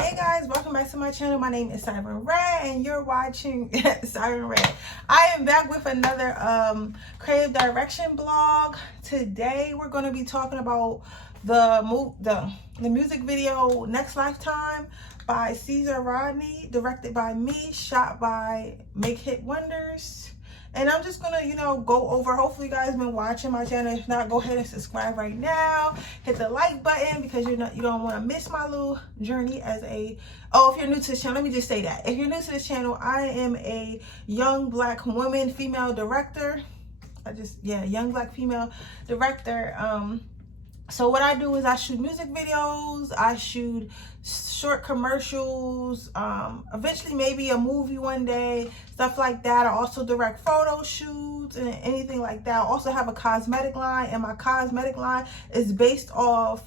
Hey guys, welcome back to my channel. My name is Siren Red and you're watching Siren Red. I am back with another creative direction blog. Today we're going to be talking about the music video Next Lifetime by Caesar Rodney, directed by me, shot by Make Hit Wonders. And I'm just gonna, go over. Hopefully you guys been watching my channel. If not, go ahead and subscribe right now. Hit the like button because you don't want to miss my little journey as a. Oh, if you're new to this channel, let me just say that. If you're new to this channel, I am a young black woman, female director. Young black female director. So what I do is I shoot music videos, I shoot short commercials, eventually maybe a movie one day, stuff like that. I also direct photo shoots and anything like that. I also have a cosmetic line, and my cosmetic line is based off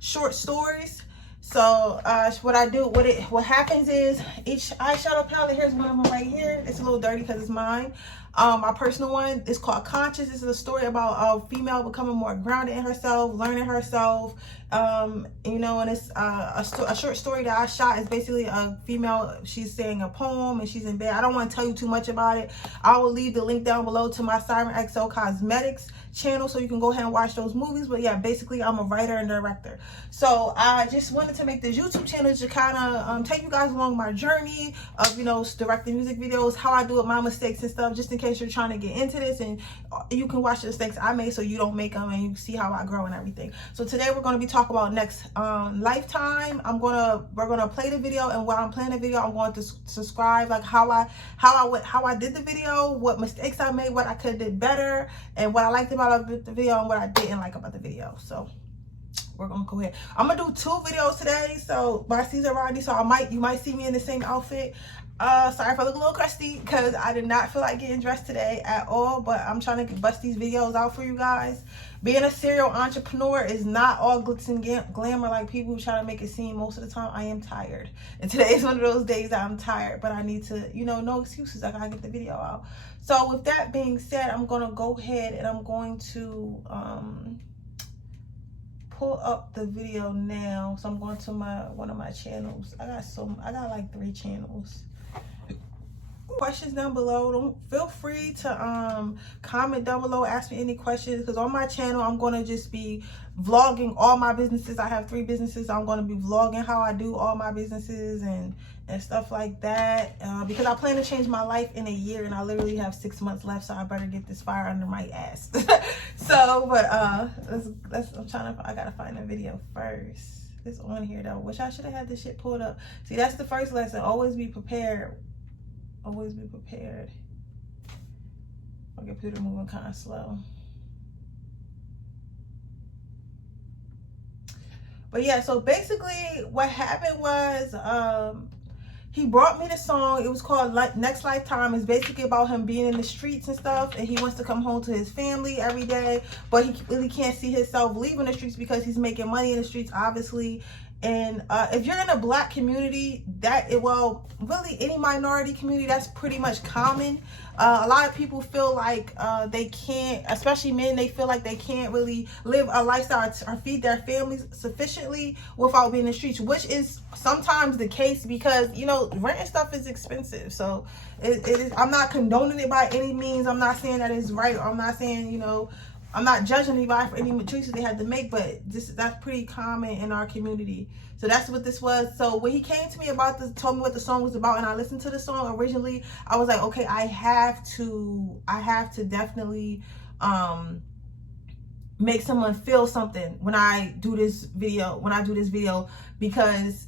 short stories. So what happens is each eyeshadow palette, here's one of them right here. It's a little dirty because it's mine. My personal one is called Conscious. This is a story about a female becoming more grounded in herself, learning herself. And it's a short story that I shot. Is basically a female, she's saying a poem and she's in bed. I don't want to tell you too much about it. I will leave the link down below to my Siren XO Cosmetics channel so you can go ahead and watch those movies. But yeah, basically I'm a writer and director. So I just wanted to make this YouTube channel to kind of take you guys along my journey of directing music videos, how I do it, my mistakes and stuff, just in case you're trying to get into this, and you can watch the mistakes I made so you don't make them and you see how I grow and everything. So today we're going to be talking about Next Lifetime. We're gonna play the video, and while I'm playing the video, I'm going to subscribe like how I did the video, what mistakes I made, what I could have did better, and what I liked about the video and what I didn't like about the video. So we're gonna go ahead. I'm gonna do 2 videos today, so by Caesar Rodney. So you might see me in the same outfit. Sorry if I look a little crusty because I did not feel like getting dressed today at all, but I'm trying to bust these videos out for you guys. Being a serial entrepreneur is not all glitz and glamour like people try to make it seem. Most of the time I am tired, and today is one of those days that I'm tired, but I need to, no excuses. I gotta get the video out. So with that being said, I'm gonna go ahead and I'm going to pull up the video now. So I'm going to one of my channels. I got like 3 channels. Questions down below. Don't feel free to comment down below, ask me any questions, because on my channel I'm going to just be vlogging all my businesses. I have 3 businesses. I'm going to be vlogging how I do all my businesses and stuff like that, because I plan to change my life in a year, and I literally have 6 months left, so I better get this fire under my ass. So but I gotta find the video first. It's on here though. Wish I should have had this shit pulled up. See, that's the first lesson. Always be prepared. Always be prepared. My computer moving kind of slow. But yeah, so basically what happened was he brought me the song. It was called Next Lifetime. It's basically about him being in the streets and stuff, and he wants to come home to his family every day, but he really can't see himself leaving the streets because he's making money in the streets, obviously. And if you're in a black community, really any minority community, that's pretty much common. A lot of people feel like they can't, especially men, they feel like they can't really live a lifestyle or feed their families sufficiently without being in the streets, which is sometimes the case because, rent and stuff is expensive. So it is. I'm not condoning it by any means. I'm not saying that it's right. I'm not saying, I'm not judging anybody for any choices they had to make, but that's pretty common in our community. So that's what this was. So when he came to me about this, told me what the song was about, and I listened to the song originally, I was like, okay, I have to definitely make someone feel something when I do this video, because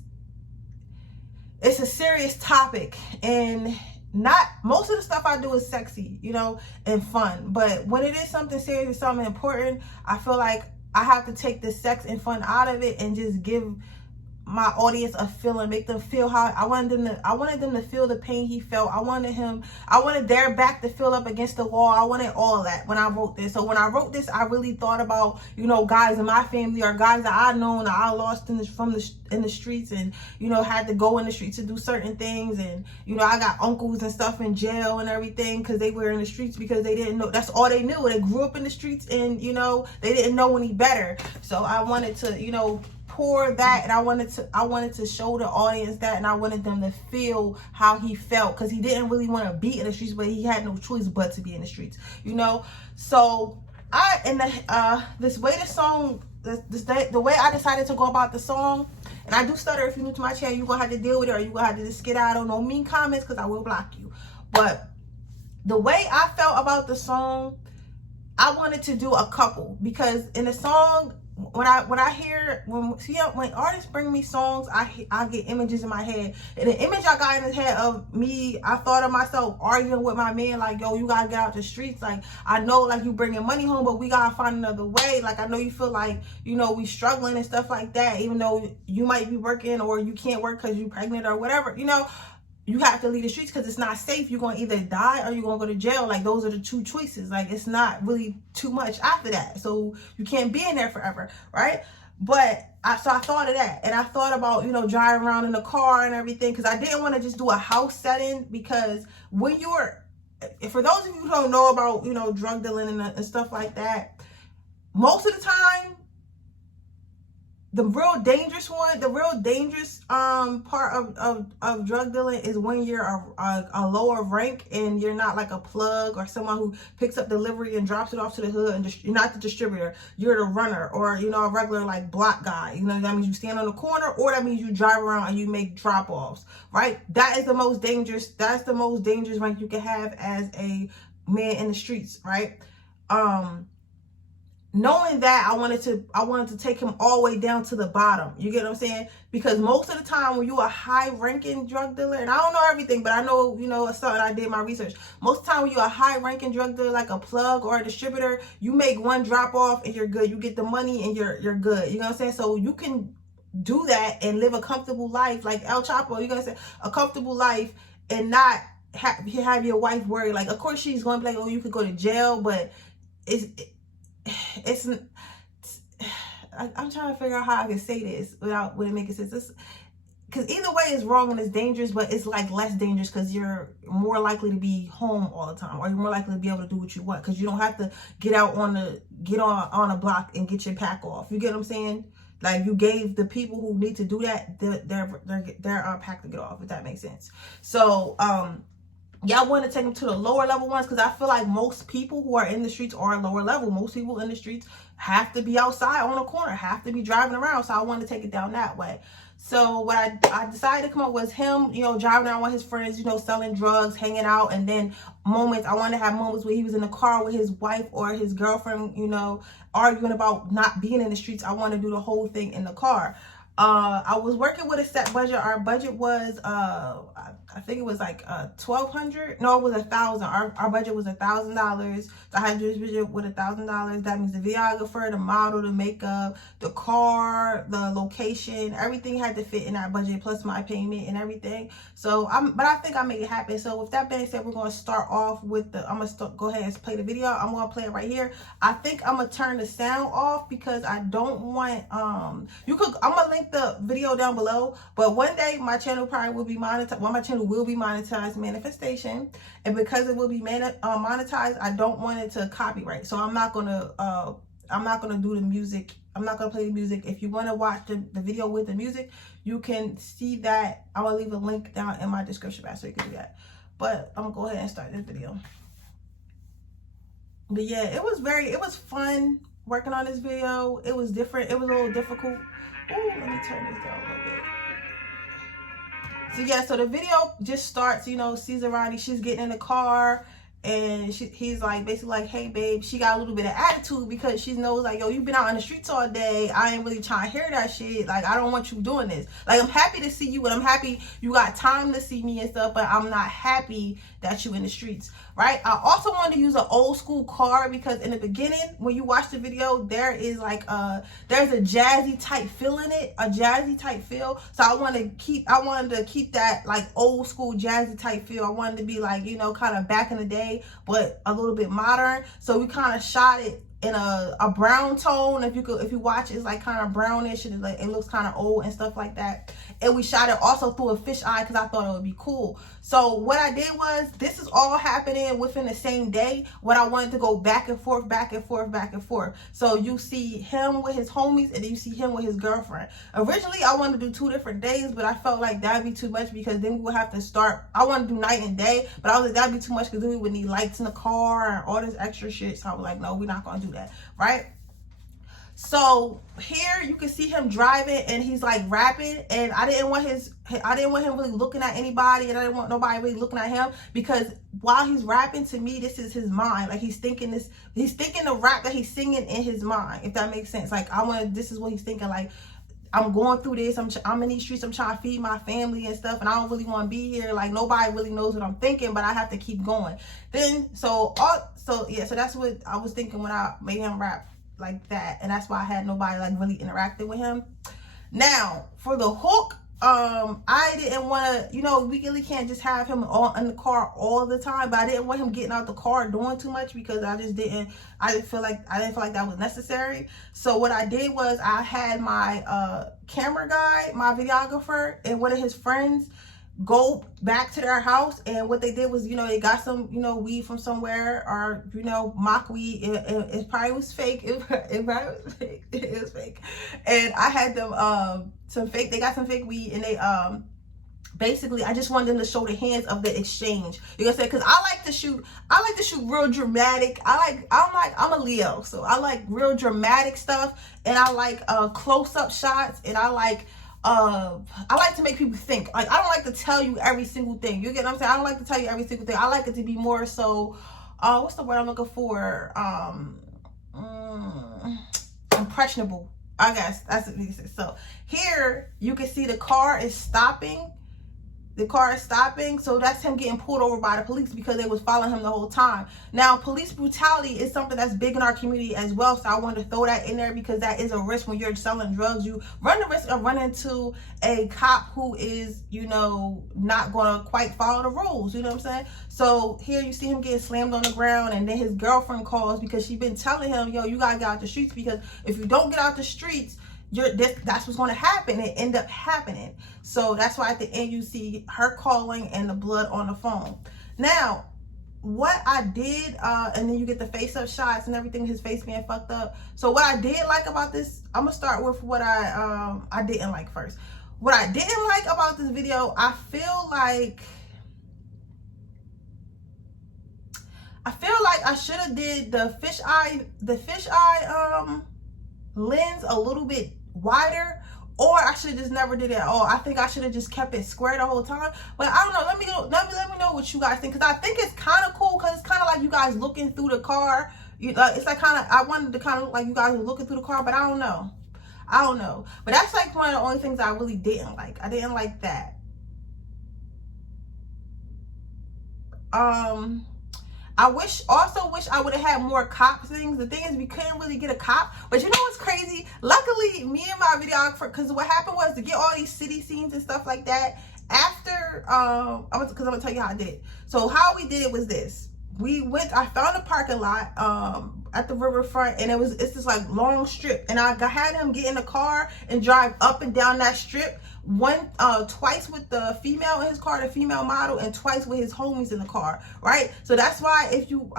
it's a serious topic, and not most of the stuff I do is sexy, and fun. But when it is something serious and something important, I feel like I have to take the sex and fun out of it and just give my audience a feeling, make them feel how I wanted them to feel the pain he felt. I wanted their back to feel up against the wall. I wanted all that when I wrote this. So when I wrote this, I really thought about, guys in my family or guys that I know that I lost in the streets, and had to go in the streets to do certain things, and I got uncles and stuff in jail and everything because they were in the streets because they didn't know. That's all they knew. They grew up in the streets, and they didn't know any better. So I wanted to pour that, and I wanted to show the audience that, and I wanted them to feel how he felt, because he didn't really want to be in the streets, but he had no choice but to be in the streets, you know. So the way I decided to go about the song, and I do stutter. If you're new to my channel, you're gonna have to deal with it, or you're gonna have to just get out. No mean comments, because I will block you. But the way I felt about the song, I wanted to do a couple, because in the song, when artists bring me songs, I get images in my head, and the image I got in the head of me, I thought of myself arguing with my man, like, yo, you gotta get out the streets. Like, I know, like, you bringing money home, but we gotta find another way. Like, I know you feel like, you know, we struggling and stuff like that, even though you might be working, or you can't work because you're pregnant or whatever, you know. You have to leave the streets because it's not safe. You're going to either die or you're going to go to jail. Like, those are the two choices. Like, it's not really too much after that. So you can't be in there forever, right? But so I thought of that. And I thought about, you know, driving around in the car and everything, because I didn't want to just do a house setting, because when you're, for those of you who don't know about, you know, drug dealing and stuff like that, most of the time, the real dangerous part of drug dealing is when you're a lower rank, and you're not like a plug or someone who picks up delivery and drops it off to the hood, and you're not the distributor, you're the runner, or, you know, a regular like block guy. You know, that means you stand on the corner, or that means you drive around and you make drop-offs, right? That is the most dangerous. That's the most dangerous rank you can have as a man in the streets, right? Knowing that, I wanted to take him all the way down to the bottom. You get what I'm saying? Because most of the time, when you're a high-ranking drug dealer, and I don't know everything, but I know, you know, it's something, I did my research. Most of the time, when you're a high-ranking drug dealer, like a plug or a distributor, you make one drop-off and you're good. You get the money and you're good. You know what I'm saying? So you can do that and live a comfortable life, like El Chapo. You gotta say a comfortable life, and not have your wife worry. Like, of course, she's going to be like, oh, you could go to jail, but I'm trying to figure out how I can say this without it making sense. Because either way is wrong and it's dangerous, but it's like less dangerous because you're more likely to be home all the time, or you're more likely to be able to do what you want, because you don't have to get on a block and get your pack off. You get what I'm saying? Like, you gave the people who need to do that their pack to get off, if that makes sense. So y'all want to take them to the lower level ones, because I feel like most people who are in the streets are lower level. Most people in the streets have to be outside on a corner, have to be driving around. So I wanted to take it down that way. So what I decided to come up was him, you know, driving around with his friends, you know, selling drugs, hanging out, and then I wanted to have moments where he was in the car with his wife or his girlfriend, you know, arguing about not being in the streets. I want to do the whole thing in the car. I was working with a set budget. Our budget was I think it was like $1,200. No, it was $1,000. Our budget was $1,000. I had this budget with $1,000. That means the videographer, the model, the makeup, the car, the location, everything had to fit in that budget, plus my payment and everything. So but I think I made it happen. So with that being said, we're gonna start off with I'm gonna go ahead and play the video. I'm gonna play it right here. I think I'm gonna turn the sound off, because I don't want I'm gonna link the video down below, but one day my channel probably will be monetized. Well, my channel will be monetized, manifestation, and because it will be monetized, I don't want it to copyright. So I'm not gonna do the music. I'm not gonna play the music. If you want to watch the video with the music, you can see that. I will leave a link down in my description box so you can do that. But I'm gonna go ahead and start this video. But yeah, it was fun working on this video. It was different. It was a little difficult. Ooh, let me turn this down a little bit. So yeah, so the video just starts, you know, Cesarani, she's getting in the car, and he's like, basically like, hey babe, she got a little bit of attitude because she knows like, yo, you've been out on the streets all day. I ain't really trying to hear that shit. Like, I don't want you doing this. Like, I'm happy to see you, and I'm happy you got time to see me and stuff, but I'm not happy that you in the streets, right? I also wanted to use an old school car, because in the beginning, when you watch the video, there is like there's a jazzy type feel in it, a jazzy type feel. So I wanted to keep that like old school jazzy type feel. I wanted to be like, you know, kind of back in the day, but a little bit modern. So we kind of shot it in a brown tone. If you watch, it's like kind of brownish, and like it looks kind of old and stuff like that. And we shot it also through a fisheye because I thought it would be cool. So what I did was, this is all happening within the same day when I wanted to go back and forth, back and forth, back and forth. So you see him with his homies, and then you see him with his girlfriend. Originally I wanted to do 2 different days, but I felt like that'd be too much because then we would have to start. I want to do night and day, but I was like, that'd be too much because then we would need lights in the car and all this extra shit. So I was like, no, we're not gonna do that, right? So here you can see him driving, and he's like rapping, and I didn't want him really looking at anybody, and I didn't want nobody really looking at him, because while he's rapping, to me, this is his mind. Like he's thinking the rap that he's singing in his mind, if that makes sense. Like this is what he's thinking. Like, I'm going through this. I'm in these streets. I'm trying to feed my family and stuff, and I don't really want to be here. Like nobody really knows what I'm thinking, but I have to keep going. Then so that's what I was thinking when I made him rap like that, and that's why I had nobody like really interacting with him. Now for the hook, I didn't want to, we really can't just have him all in the car all the time, but I didn't want him getting out the car doing too much because I didn't feel like that was necessary. So what I did was I had my camera guy, my videographer, and one of his friends go back to their house, and what they did was, they got some, weed from somewhere, or, mock weed. It probably was fake. It probably was fake. It was fake. And I had them, they got some fake weed, and they, basically, I just wanted them to show the hands of the exchange. You know what I'm saying? Because I like to shoot real dramatic. I'm a Leo, so I like real dramatic stuff, and I like close-up shots, and I like to make people think. Like, I don't like to tell you every single thing. You get what I'm saying? I don't like to tell you every single thing. I like it to be more so, what's the word I'm looking for? Impressionable. I guess that's what it is. So here you can see the car is stopping. So that's him getting pulled over by the police because they was following him the whole time. Now, police brutality is something that's big in our community as well, so I wanted to throw that in there because that is a risk. When you're selling drugs, you run the risk of running into a cop who is, not going to quite follow the rules. You know what I'm saying? So here you see him getting slammed on the ground, and then his girlfriend calls because she's been telling him, you gotta get out the streets, because if you don't get out the streets, that's what's going to happen. It end up happening. So that's why at the end you see her calling and the blood on the phone. Now, what I did, and then you get the face-up shots and everything, his face being fucked up. So what I did like about this, I'm gonna start with what I didn't like first. What I didn't like about this video, I feel like I should have did the fisheye lens a little bit wider, or I should have just never did it at all. I think I should have just kept it square the whole time. But I don't know. Let me know what you guys think, because I think it's kind of cool, because it's kind of like you guys looking through the car. It's like I wanted to kind of look like you guys were looking through the car, but I don't know. But that's like one of the only things I really didn't like. I didn't like that. I also wish I would have had more cop things. The thing is, we couldn't really get a cop. But you know what's crazy? Luckily, me and my videographer, because what happened was, to get all these city scenes and stuff like that, after, because I'm going to tell you how I did. So how we did it was this. I found a parking lot at the riverfront, and it's this like long strip. And I had him get in the car and drive up and down that strip. Twice with the female in his car, the female model, and twice with his homies in the car, right? So that's why but you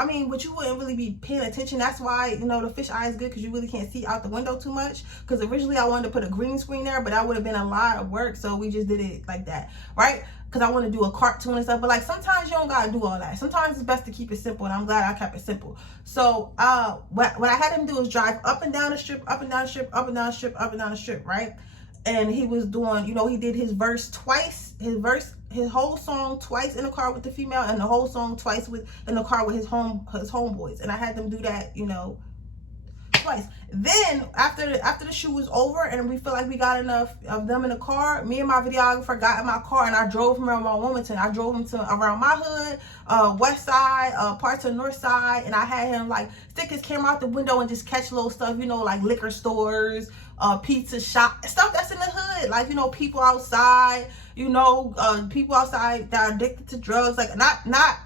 wouldn't really be paying attention. That's why, the fisheye is good, because you really can't see out the window too much. Because originally I wanted to put a green screen there, but that would have been a lot of work, so we just did it like that, right? Because I want to do a cartoon and stuff, but like sometimes you don't gotta do all that. Sometimes it's best to keep it simple, and I'm glad I kept it simple. So what I had him do is drive up and down the strip, up and down the strip, up and down the strip, up and down the strip, right? And he was doing, he did his verse twice, his whole song twice in the car with the female, and the whole song twice in the car with his homeboys. And I had them do that, twice. Then after the shoot was over, and we feel like we got enough of them in the car, me and my videographer got in my car, and I drove him around Wilmington. I drove him around my hood, west side, parts of north side, and I had him like stick his camera out the window and just catch little stuff, like liquor stores, pizza shop, stuff that's in the hood, like, you know, people outside, you know, people outside that are addicted to drugs. Like,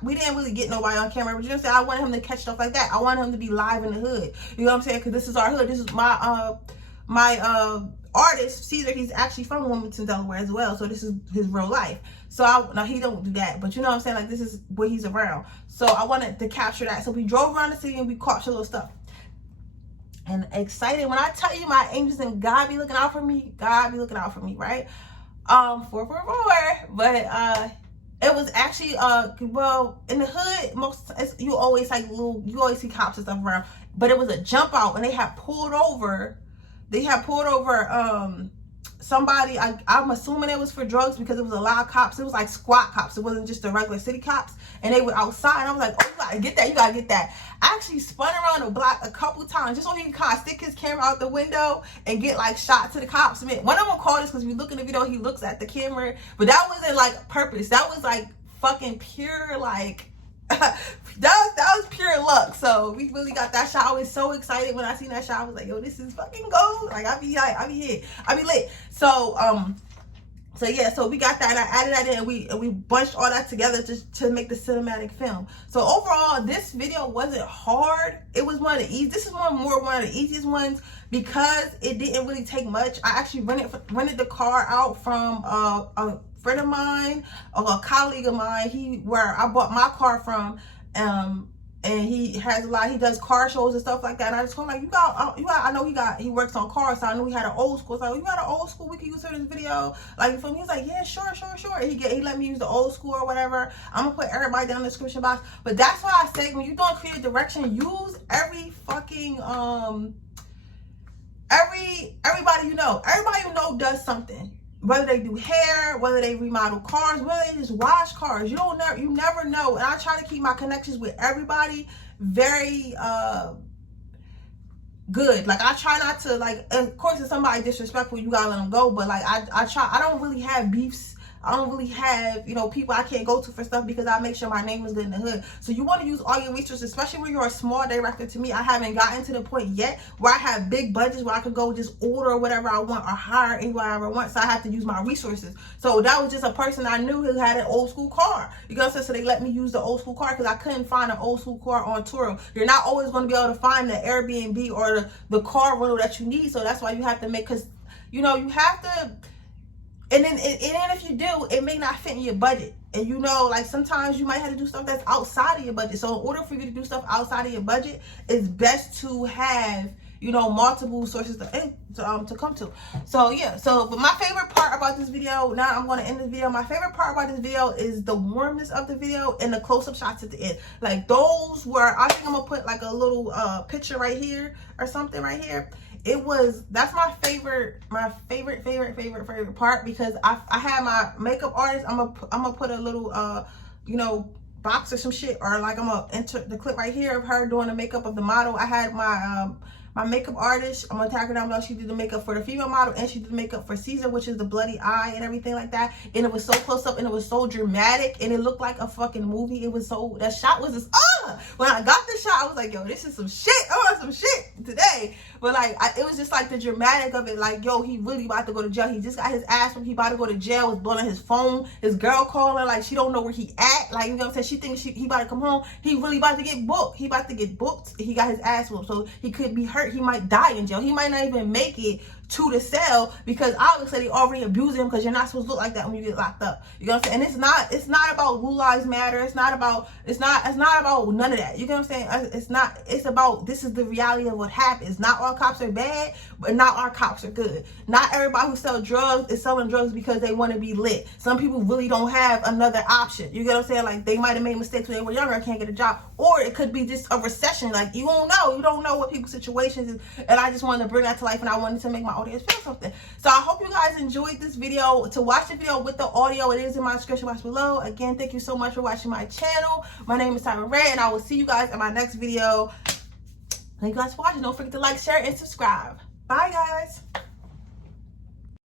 we didn't really get nobody on camera, but you know what I'm saying? I wanted him to catch stuff like that. I wanted him to be live in the hood. You know what I'm saying? Because this is our hood. This is my artist, Caesar. He's actually from Wilmington, Delaware as well. So this is his real life. So now he don't do that, but you know what I'm saying? Like, this is where he's around. So I wanted to capture that. So we drove around the city and we caught your little stuff. And excited. When I tell you my angels and God be looking out for me, God be looking out for me, right? 444. But it was actually well, in the hood, you always see cops and stuff around. But it was a jump out, and they had pulled over somebody. I'm assuming it was for drugs, because it was a lot of cops. It was like squad cops. It wasn't just the regular city cops. And they were outside. And I was like, oh, you gotta get that. You gotta get that. I actually spun around the block a couple times just so he can kind of stick his camera out the window and get like shot to the cops. Man, one of them called us, because we look in the video, he looks at the camera. But that wasn't like purpose. That was like fucking pure, like, that was pure luck. So we really got that shot. I was so excited when I seen that shot. I was like, yo, this is fucking gold. Like, I be lit. So yeah, so we got that, and I added that in, and we bunched all that together to make the cinematic film. So overall, this video wasn't hard. It was one of the easiest. This is one of the easiest ones, because it didn't really take much. I actually rented the car out from a friend of mine, a colleague of mine, where I bought my car from, and he does car shows and stuff like that. And I just told him, like, I know he works on cars, so I knew he had an old school. So I was like, you got an old school we can use for this video? Like, for me, he's like, yeah, sure. He let me use the old school or whatever. I'm gonna put everybody down in the description box. But that's why I say, when you're doing creative direction, use every fucking everybody you know does something. Whether they do hair, whether they remodel cars, whether they just wash cars, you never know. And I try to keep my connections with everybody very good. Like, I try not to, like, of course, if somebody disrespectful, you gotta let them go. But like, I don't really have beefs. I don't really have, you know, people I can't go to for stuff, because I make sure my name is good in the hood. So you want to use all your resources, especially when you're a small director. To me, I haven't gotten to the point yet where I have big budgets where I could go just order whatever I want or hire anybody I ever want. So I have to use my resources. So that was just a person I knew who had an old school car. You know what I'm saying? So they let me use the old school car, because I couldn't find an old school car on Turo. You're not always going to be able to find the Airbnb or the car rental that you need. So that's why you have to make, because, you know, you have to. And then if you do, it may not fit in your budget. And you know, like, sometimes you might have to do stuff that's outside of your budget. So in order for you to do stuff outside of your budget, it's best to have, you know, multiple sources to come to. So yeah, but my favorite part about this video, now I'm going to end this video. My favorite part about this video is the warmness of the video and the close-up shots at the end. Like, those were, I think I'm going to put like a little picture right here or something right here. That's my favorite part, because I had my makeup artist. I'm gonna put a little you know, box or some shit, or like I'm gonna enter the clip right here of her doing the makeup of the model. I had my makeup artist, I'm gonna tag her down below. She did the makeup for the female model, and she did the makeup for Caesar, which is the bloody eye and everything like that. And it was so close up, and it was so dramatic, and it looked like a fucking movie. It was so, that shot was just, when I got the shot, I was like, yo, this is some shit. I want some shit today. But like, it was just like the dramatic of it. Like, yo, he really about to go to jail. He just got his ass when he about to go to jail. Was blowing his phone. His girl calling, like, she don't know where he at. Like, you know what I'm saying? She thinks he about to come home. He really about to get booked. He about to get booked. He got his ass whooped. So he could be hurt. He might die in jail. He might not even make it to the cell, because obviously they already abused him, because you're not supposed to look like that when you get locked up. You know what I'm saying? And it's not about Blue Lives Matter. It's not about none of that. You know what I'm saying? It's about, this is the reality of what happens. Not all cops are bad, but not all cops are good. Not everybody who sells drugs is selling drugs because they want to be lit. Some people really don't have another option. You get what I'm saying? Like, they might have made mistakes when they were younger and can't get a job, or it could be just a recession. Like, you don't know what people's situations is. And I just wanted to bring that to life, and I wanted to make my audience feel something. So I hope you guys enjoyed this video. To watch the video with the audio, it is in my description box below. Again, thank you so much for watching my channel. My name is Tyra Ray, and I will see you guys in my next video. Thank you guys for watching. Don't forget to like, share, and subscribe. Bye, guys.